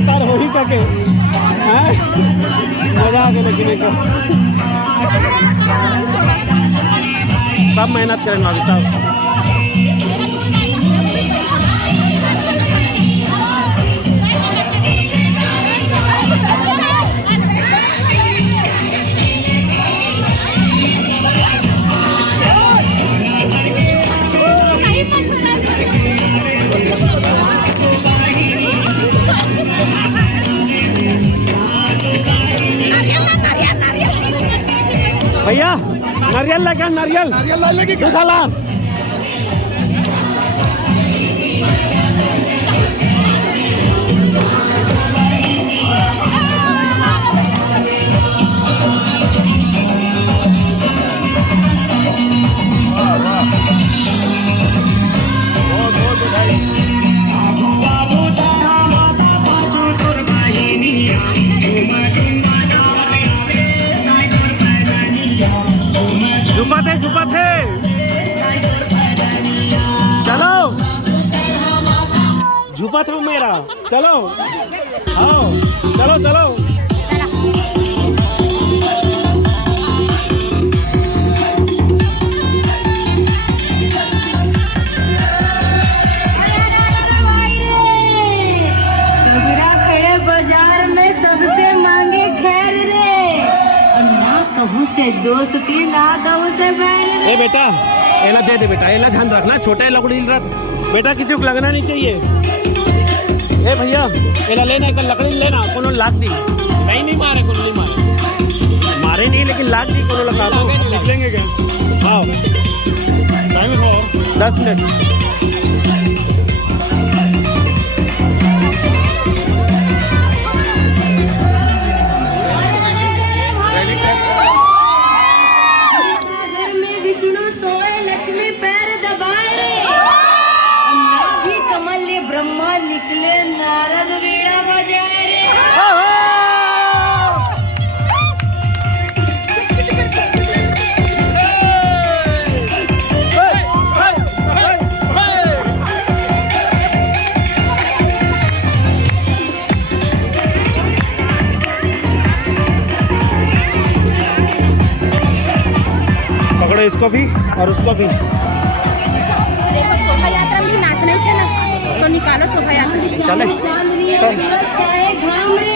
Car हो ही सके। मजा आ गया लेकिन सब मेहनत करें भाभी साहब। भैया नारियल लगा, नारियल उठा ला। झुपा थे चलो, झुपा था मेरा, चलो आओ, चलो चलो। खड़े बाजार में सबसे मांगे खैर रे, और ना कहूँ से दोस्ती ना कहूँ से बैर रे। ए बेटा एला दे दे बेटा, एला ध्यान रखना, छोटा एला लकड़ी रख बेटा, किसी को लगना नहीं चाहिए। ए भैया एला लेना, एक लकड़ी लेना, कोनो लाग दी नहीं मारे, कोनो नहीं मारे, मारे नहीं लेकिन लाग दी कोनो लगा दो, निकलेंगे क्या? हाँ टाइम हो 10 मिनट। निकले नारद वीणा बजाए रे। पकड़ो इसको भी और उसको भी। देखो शोभा यात्रा में नाचना ही है ना, तो निकालो शोभा यात्रा। चले चांदनी चाहे घाम रे।